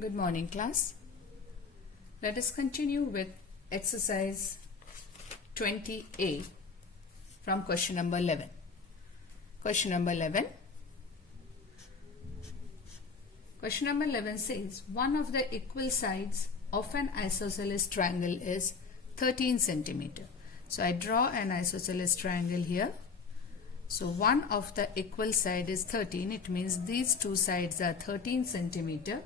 Good morning, class. Let us continue with exercise 20A from question number 11. Question number 11. Question number 11 says one of the equal sides of an isosceles triangle is 13 centimeter. So I draw an isosceles triangle here. So one of the equal side is 13. It means these two sides are 13 centimeter.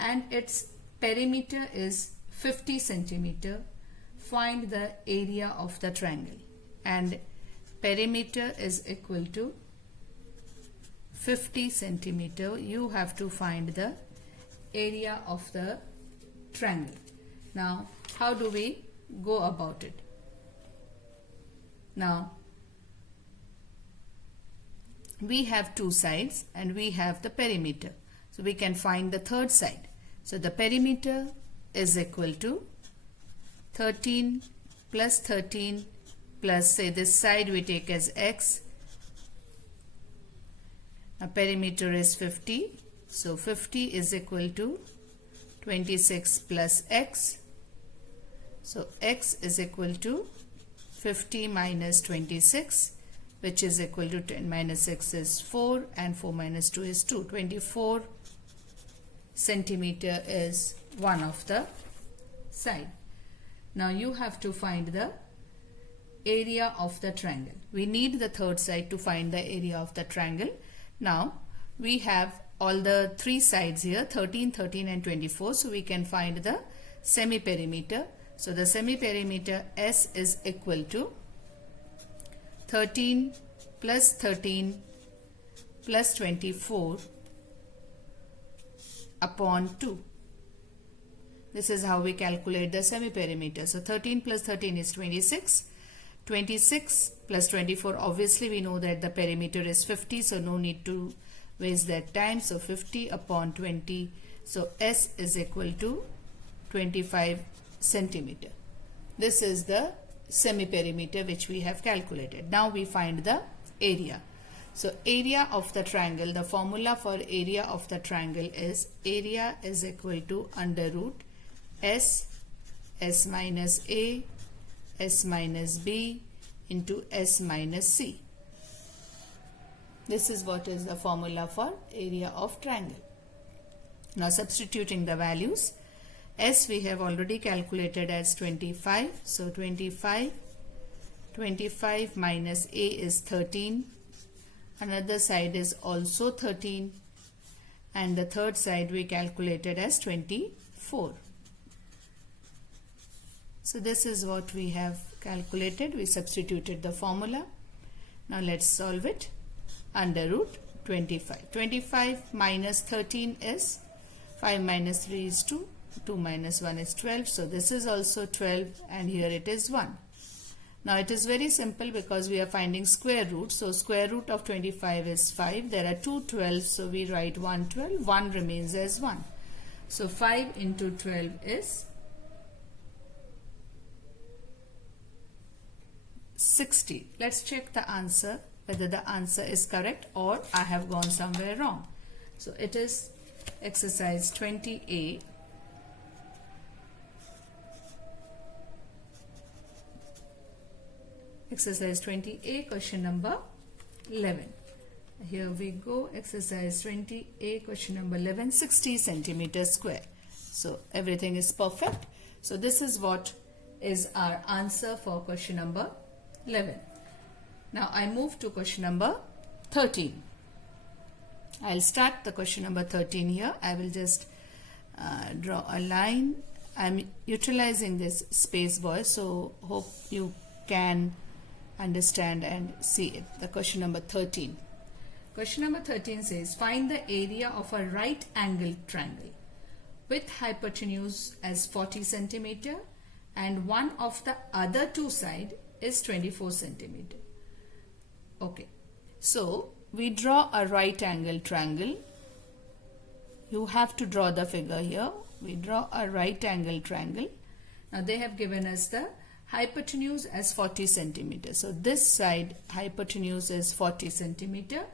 And its perimeter is 50 centimeter. Find the area of the triangle, and perimeter is equal to 50 centimeter. You have to find the area of the triangle. Now how do we go about it? Now we have two sides and we have the perimeter, so we can find the third side. So the perimeter is equal to 13 plus 13 plus, say, this side we take as x. Now perimeter is 50. So 50 is equal to 26 plus x. So x is equal to 50 minus 26, which is equal to 10 minus 6 is 4 and 4 minus 2 is 2. 24 centimeter is one of the side. Now you have to find the area of the triangle. We need the third side to find the area of the triangle. Now we have all the three sides here, 13, 13 and 24. So we can find the semi-perimeter. So the semi-perimeter S is equal to 13 plus 13 plus 24 upon 2. This is how we calculate the semi-perimeter. So 13 plus 13 is 26. 26 plus 24, obviously we know that the perimeter is 50, so no need to waste that time. So 50 upon 20. So S is equal to 25 centimeter. This is the semi-perimeter which we have calculated. Now we find the area. So area of the triangle, the formula for area of the triangle is area is equal to under root S minus A, S minus B into S minus C. This is what is the formula for area of triangle. Now substituting the values, S we have already calculated as 25. So 25 minus A is 13. Another side is also 13. And the third side we calculated as 24. So this is what we have calculated. We substituted the formula. Now let's solve it. Under root 25. 25 minus 13 is 5 minus 3 is 2. 2 minus 1 is 12. So this is also 12 and here it is 1. Now it is very simple because we are finding square root. So square root of 25 is 5. There are two 12s, so we write 1 12. 1 remains as 1. So 5 into 12 is 60. Let's check the answer, whether the answer is correct or I have gone somewhere wrong. So it is exercise 20A. Exercise 20A, question number 11. Here we go. Exercise 20A, question number 11, 60 centimeters square. So everything is perfect. So this is what is our answer for question number 11. Now I move to question number 13. I'll start the question number 13 here. I will just draw a line. I'm utilizing this space bar, so hope you can understand and see it. The question number 13. Question number 13 says find the area of a right angled triangle with hypotenuse as 40 centimeter and one of the other two side is 24 centimeter. Okay, so we draw a right angled triangle. You have to draw the figure here. We draw a right angled triangle. Now they have given us the hypotenuse as 40 centimeter. So this side hypotenuse is 40 centimeter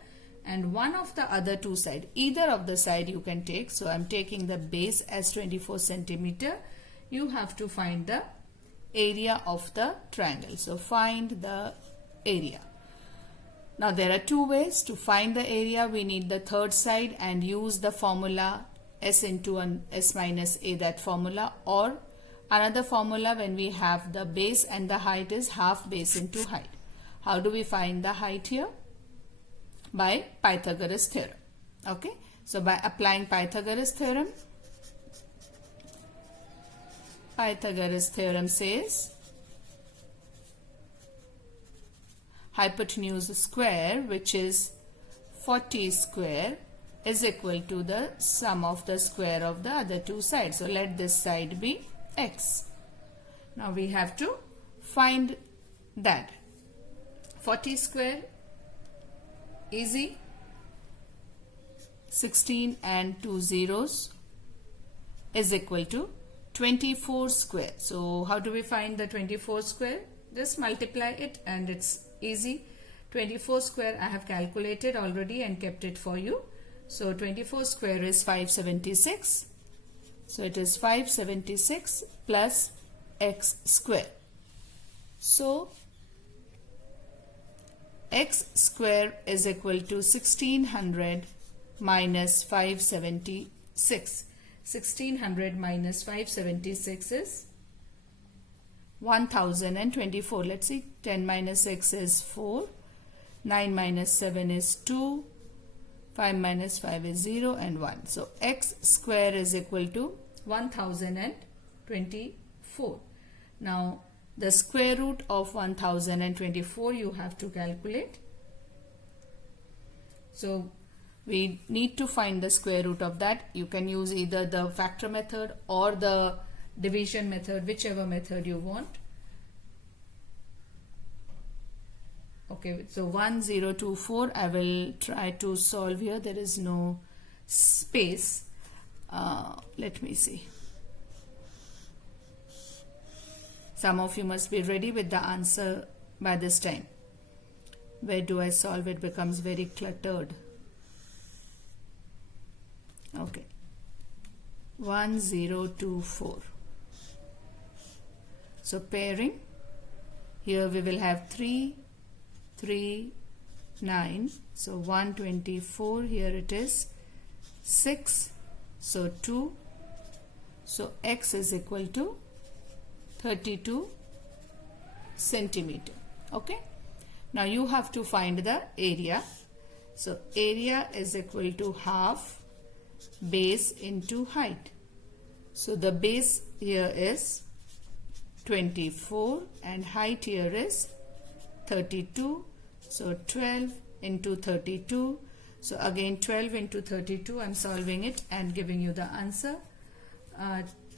and one of the other two side, either of the side you can take. So I'm taking the base as 24 centimeter. You have to find the area of the triangle. So find the area. Now there are two ways to find the area. We need the third side and use the formula s into s minus a, that formula, or another formula when we have the base and the height is half base into height. How do we find the height here? By Pythagoras theorem. Okay, so by applying Pythagoras theorem, Pythagoras theorem says hypotenuse square, which is 40 square, is equal to the sum of the square of the other two sides. So let this side be x. Now we have to find that. 40 square, easy. 16 and 2 zeros is equal to 24 square. So how do we find the 24 square? Just multiply it and it's easy. 24 square I have calculated already and kept it for you. So 24 square is 576. So it is 576 plus x square. So x square is equal to 1600 minus 576. 1600 minus 576 is 1024. Let's see. 10 minus 6 is 4. 9 minus 7 is 2. 5 minus 5 is 0 and 1. So x square is equal to 1024. Now the square root of 1024 you have to calculate. So we need to find the square root of that. You can use either the factor method or the division method, whichever method you want. Okay, so 1024 I will try to solve here. There is no space. Let me see. Some of you must be ready with the answer by this time. Where do I solve? It becomes very cluttered. Okay, 1024. So pairing, here we will have 3, 3, 9. So 124, here it is 6. So 2. So x is equal to 32 centimeter. Okay. Now you have to find the area. So area is equal to half base into height. So the base here is 24 and height here is 32. So 12 into 32. So again 12 into 32, I'm solving it and giving you the answer.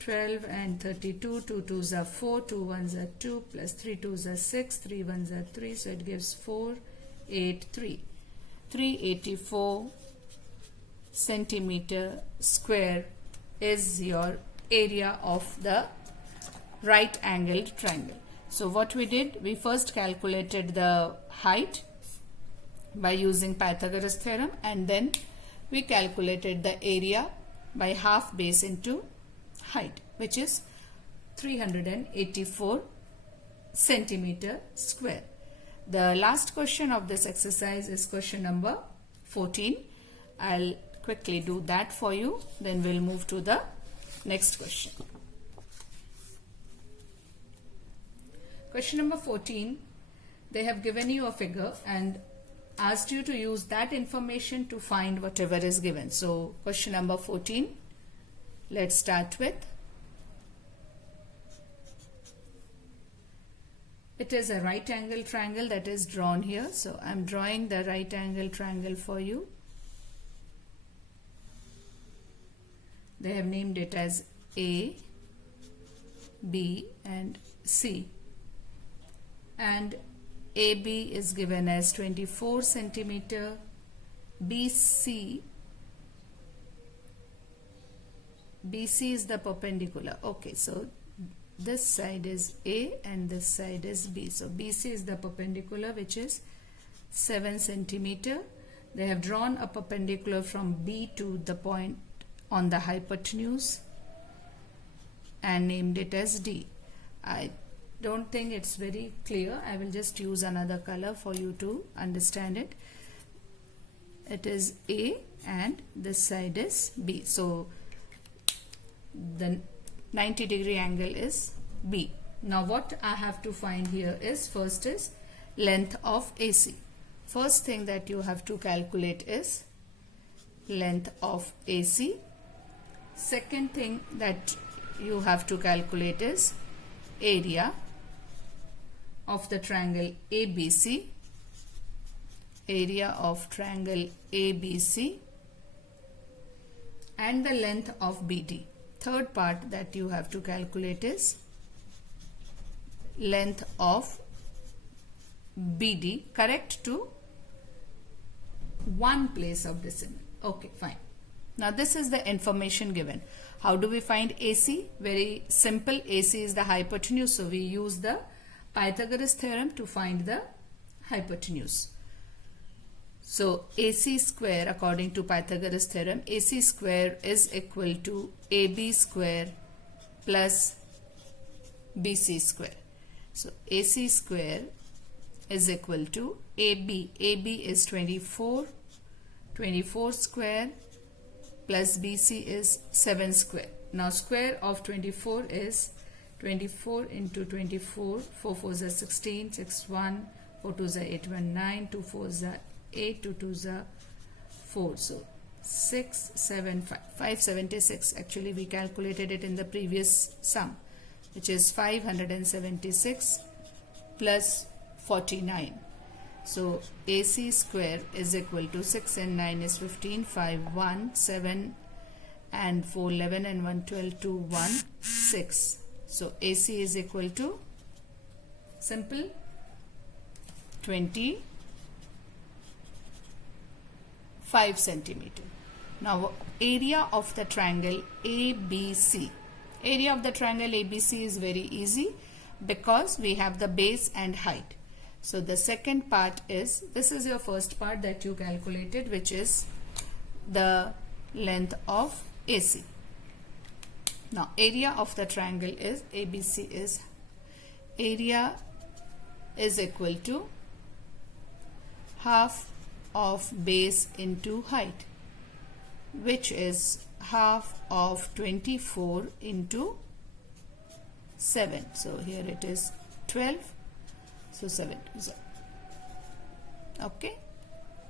12 and 32, 2 2s are 4, 2 1s are 2, plus 3 2s are 6, 3 1s are 3, so it gives 4, 8, 3. 384 centimeter square is your area of the right angled triangle. So what we did, we first calculated the height by using Pythagoras theorem, and then we calculated the area by half base into height, which is 384 centimeter square. The last question of this exercise is question number 14. I'll quickly do that for you, then we'll move to the next question. Question number 14, they have given you a figure and asked you to use that information to find whatever is given. So question number 14, let's start with. It is a right angle triangle that is drawn here. So I'm drawing the right angle triangle for you. They have named it as A, B and C. And AB is given as 24 centimeter. BC is the perpendicular. Okay, so this side is A and this side is B. So BC is the perpendicular, which is 7 centimeter. They have drawn a perpendicular from B to the point on the hypotenuse and named it as D. I don't think it's very clear. I will just use another color for you to understand it. It is A and this side is B. So the 90-degree angle is B. Now what I have to find here is, first is length of AC. First thing that you have to calculate is length of AC. Second thing that you have to calculate is area of the triangle ABC. Area of triangle ABC and the length of BD. Third part that you have to calculate is length of BD, correct to one place of decimal. Okay, fine. Now this is the information given. How do we find AC? Very simple. AC is the hypotenuse, so we use the Pythagoras theorem to find the hypotenuse. So AC square, according to Pythagoras theorem, AC square is equal to AB square plus BC square. So AC square is equal to AB. AB is 24. 24 square plus BC is 7 square. Now square of 24 is 24 into 24. 4 4s are 16, 6 1, 4 2s are 8 1 9, 2 4s are 8, 2 2s are 4. So 6 7 5 576. Actually we calculated it in the previous sum, which is 576 plus 49. So AC square is equal to 6 and 9 is 15, 5 1, 7 and 4 11 and 1 12, 2 1 6. So AC is equal to, simple, 25 centimeter. Now area of the triangle ABC. Area of the triangle ABC is very easy because we have the base and height. So the second part is, this is your first part that you calculated, which is the length of AC. Now area of the triangle is ABC is, area is equal to half of base into height, which is half of 24 into 7. So here it is 12. So 7 is okay.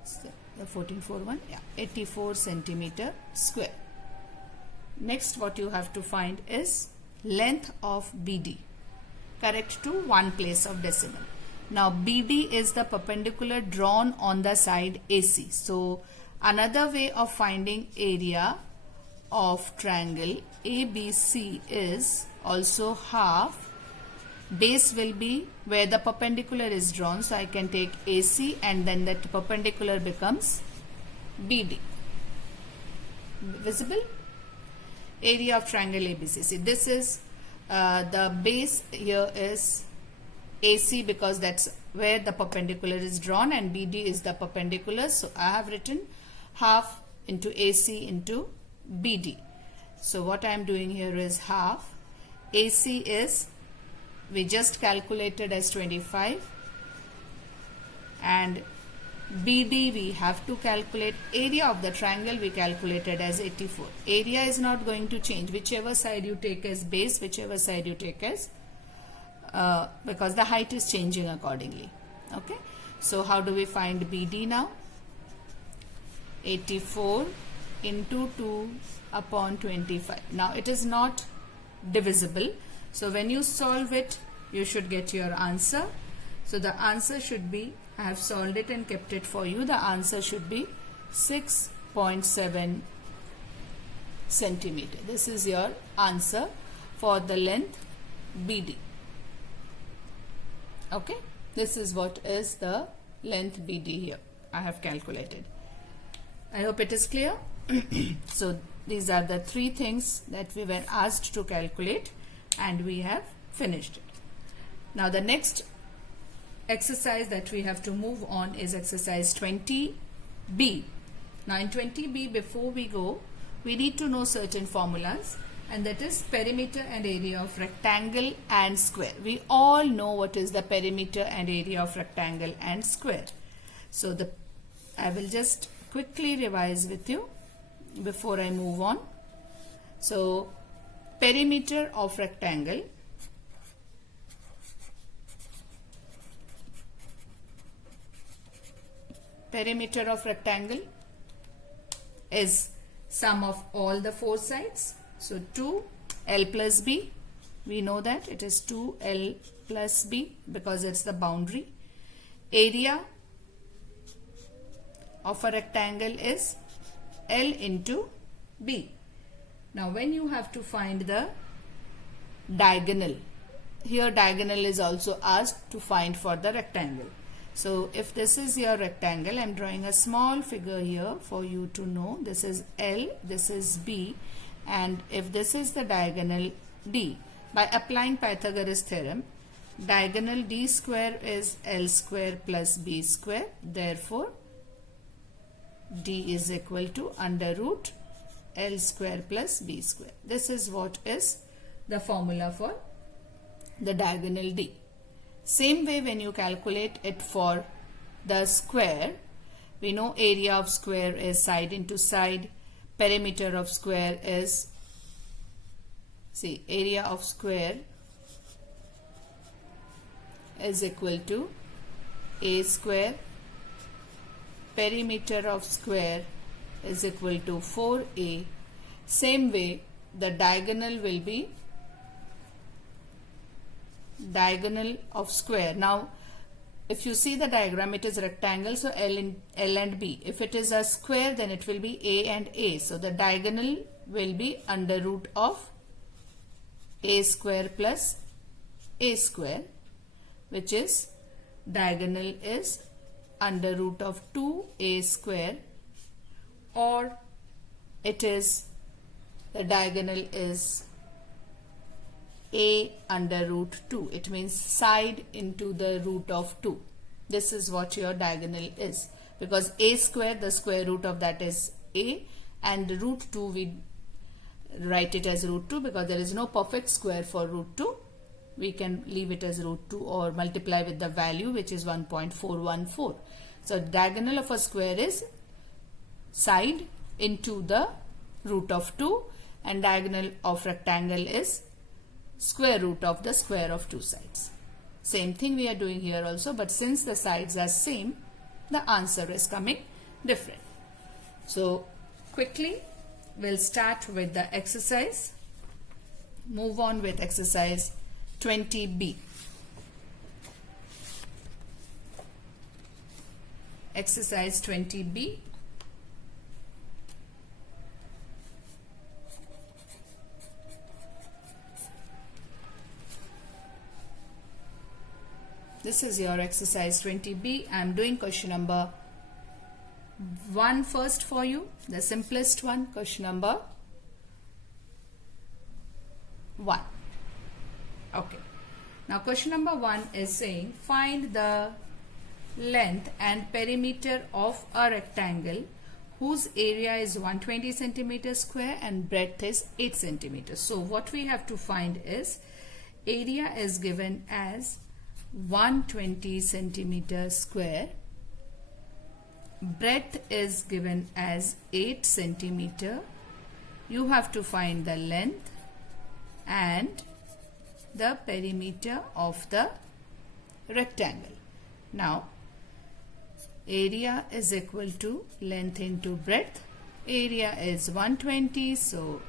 So the 1441, yeah, 84 centimeter square. Next, what you have to find is length of BD, correct to one place of decimal. Now BD is the perpendicular drawn on the side AC. So another way of finding area of triangle ABC is also half. Base will be where the perpendicular is drawn, so I can take AC and then that perpendicular becomes BD. Visible? Area of triangle ABC. See, this is the base here is AC because that's where the perpendicular is drawn, and BD is the perpendicular. So I have written half into AC into BD. So what I am doing here is half. AC is, we just calculated as 25, and BD we have to calculate. Area of the triangle we calculated as 84. Area is not going to change whichever side you take as base, whichever side you take as because the height is changing accordingly. Okay, so how do we find BD now? 84 into 2 upon 25. Now it is not divisible, so when you solve it you should get your answer. So the answer should be, I have solved it and kept it for you, the answer should be 6.7 centimeter. This is your answer for the length BD. Okay, this is what is the length BD here I have calculated. I hope it is clear. So these are the three things that we were asked to calculate and we have finished it. Now the next exercise that we have to move on is exercise 20 B. Now in 20B, before we go, we need to know certain formulas, and that is perimeter and area of rectangle and square. We all know what is the perimeter and area of rectangle and square. So I will just quickly revise with you before I move on. So perimeter of rectangle is sum of all the four sides. So 2L plus B, we know that it is 2L plus B because it's the boundary. Area of a rectangle is L into B. Now when you have to find the diagonal, here diagonal is also asked to find for the rectangle. So if this is your rectangle, I am drawing a small figure here for you to know. This is L, this is B, and if this is the diagonal D, by applying Pythagoras Theorem, diagonal D square is L square plus B square. Therefore, D is equal to under root L square plus B square. This is what is the formula for the diagonal D. Same way, when you calculate it for the square, we know area of square is side into side. Perimeter of square is, see, area of square is equal to A square. Perimeter of square is equal to 4A. Same way, the diagonal will be diagonal of square. Now if you see the diagram, it is rectangle, so L and B. If it is a square, then it will be A and A. So the diagonal will be under root of A square plus A square, which is diagonal is under root of 2A square, or it is the diagonal is A under root 2. It means side into the root of 2. This is what your diagonal is, because A square, the square root of that is A, and root 2 we write it as root 2 because there is no perfect square for root 2. We can leave it as root 2 or multiply with the value, which is 1.414. So diagonal of a square is side into the root of 2, and diagonal of rectangle is square root of the square of two sides. Same thing we are doing here also, but since the sides are same, the answer is coming different. So quickly we'll start with the exercise. Move on with exercise 20B. Exercise 20B. This is your exercise 20B. I am doing question number 1 first for you, the simplest one, question number 1. Okay. Now question number 1 is saying find the length and perimeter of a rectangle whose area is 120 centimeters square and breadth is 8 centimeters. So what we have to find is area is given as 120 centimeters square, breadth is given as 8 centimeter. You have to find the length and the perimeter of the rectangle. Now area is equal to length into breadth. Area is 120, so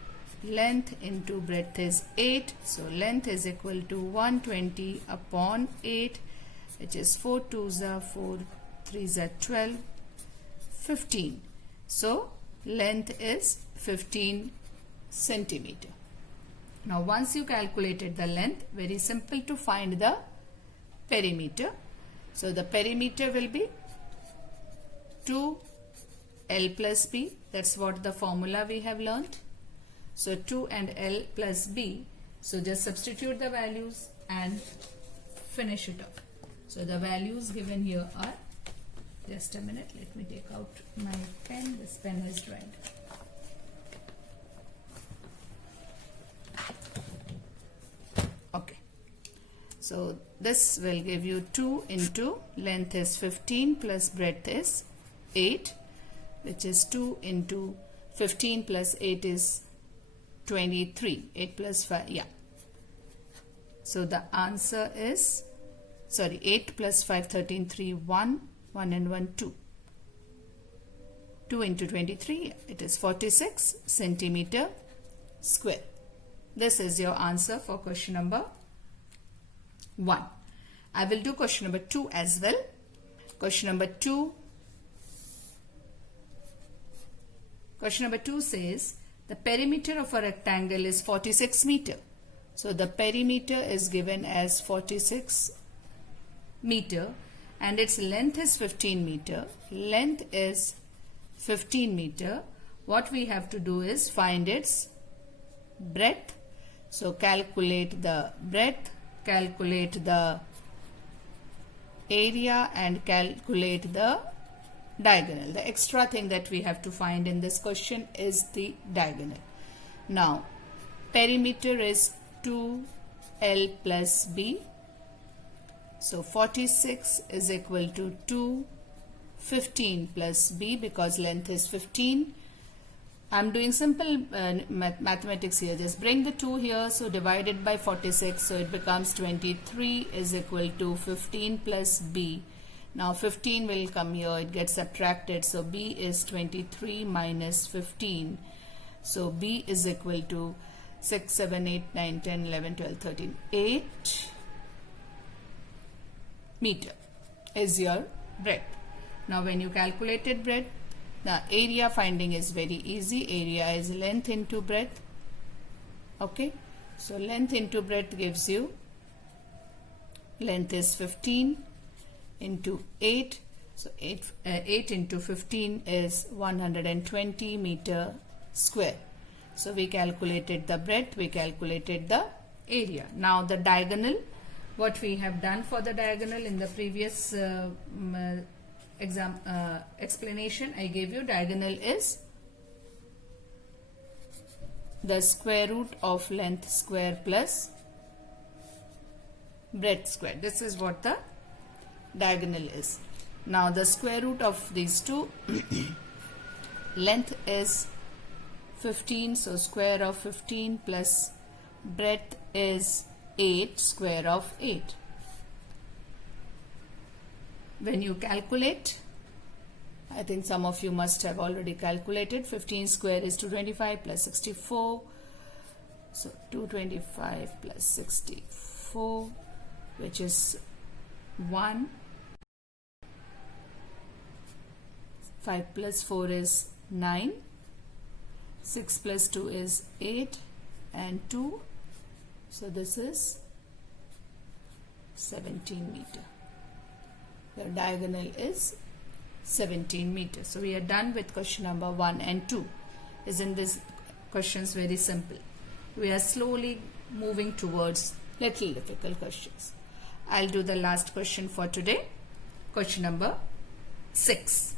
length into breadth is 8, so length is equal to 120 upon 8, which is 4 2s are 4, 3s are 12, 15. So length is 15 centimeter. Now once you calculated the length, very simple to find the perimeter. So the perimeter will be 2L plus B. That's what the formula we have learnt. So 2 and L plus B. So just substitute the values and finish it up. So the values given here are Just a minute, let me take out my pen. This pen is dried. Okay. So this will give you 2 into length is 15 plus breadth is 8, which is 2 into 15 plus 8 is 23. 8 plus 5, yeah. So the answer is, 8 plus 5, 13, 3, 1, 1 and 1, 2. 2 into 23, it is 46 centimeter square. This is your answer for question number 1. I will do question number 2 as well. Question number 2 says the perimeter of a rectangle is 46 meter. So the perimeter is given as 46 meter and its length is 15 meter. Length is 15 meter. What we have to do is find its breadth. So calculate the breadth, calculate the area and calculate the diagonal. The extra thing that we have to find in this question is the diagonal. Now perimeter is 2L plus B. So 46 is equal to 2, 15 plus B because length is 15. I'm doing simple mathematics here. Just bring the 2 here. So divided by 46. So it becomes 23 is equal to 15 plus B. Now 15 will come here. It gets subtracted. So B is 23 minus 15. So B is equal to 6, 7, 8, 9, 10, 11, 12, 13. 8 meter is your breadth. Now when you calculated breadth, the area finding is very easy. Area is length into breadth. Okay. So length into breadth gives you, length is 15 into 8. So 8 into 15 is 120 meter square. So we calculated the breadth, we calculated the area. Now the diagonal, what we have done for the diagonal in the previous explanation I gave you, diagonal is the square root of length square plus breadth square. This is what the diagonal is. Now the square root of these two, length is 15, so square of 15 plus breadth is 8, square of 8. When you calculate, I think some of you must have already calculated, 15 square is 225 plus 64. So 225 plus 64, which is 1. 5 plus 4 is 9. 6 plus 2 is 8 and 2. So this is 17 meter. Your diagonal is 17 meters. So we are done with question number 1 and 2. Isn't this questions very simple? We are slowly moving towards little difficult questions. I'll do the last question for today. Question number 6.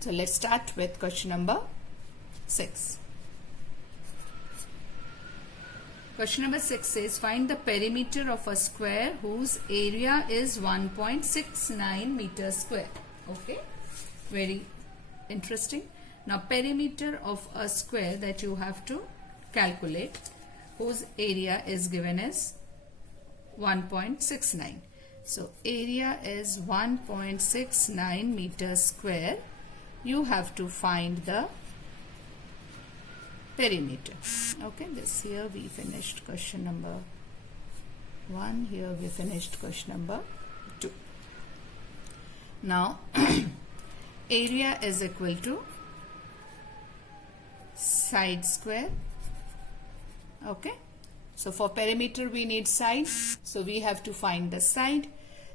So let's start with question number 6. Question number 6 says find the perimeter of a square whose area is 1.69 meters square. Okay, very interesting. Now perimeter of a square that you have to calculate, whose area is given as 1.69. So area is 1.69 meters square. You have to find the perimeter. Okay, this here we finished question number 1. Here we finished question number 2. Now area is equal to side square. Okay, so for perimeter we need side, so we have to find the side.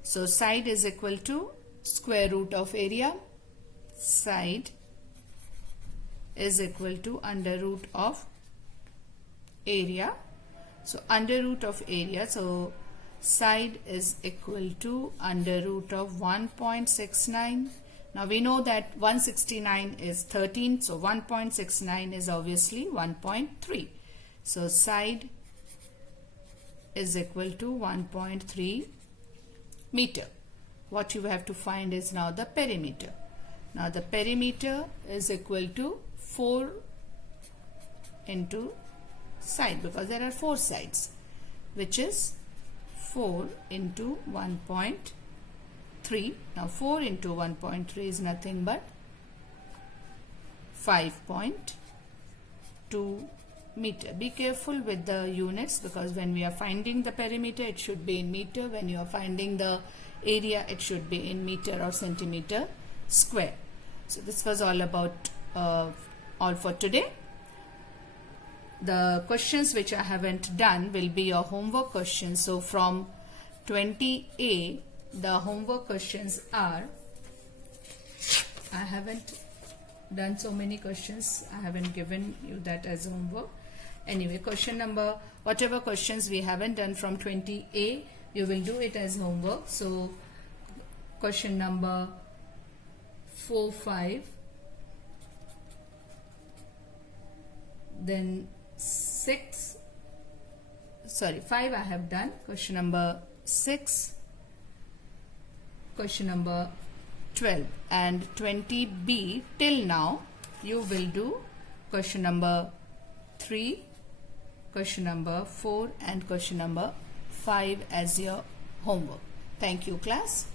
So side is equal to square root of area. Side is equal to under root of area. So under root of area, so side is equal to under root of 1.69. Now we know that 169 is 13, so 1.69 is obviously 1.3. So side is equal to 1.3 meter. What you have to find is now the perimeter. Now the perimeter is equal to 4 into side, because there are 4 sides, which is 4 into 1.3. Now 4 into 1.3 is nothing but 5.2 meter. Be careful with the units, because when we are finding the perimeter it should be in meter. When you are finding the area it should be in meter or centimeter square. So this was all about all for today. The questions which I haven't done will be your homework questions. So from 20A, the homework questions are, I haven't done so many questions, I haven't given you that as homework. Anyway, question number, whatever questions we haven't done from 20A, you will do it as homework. So question number 4, 5, then 5 I have done. Question number 6, question number 12, and 20B till now you will do question number 3, question number 4 and question number 5 as your homework. Thank you, class.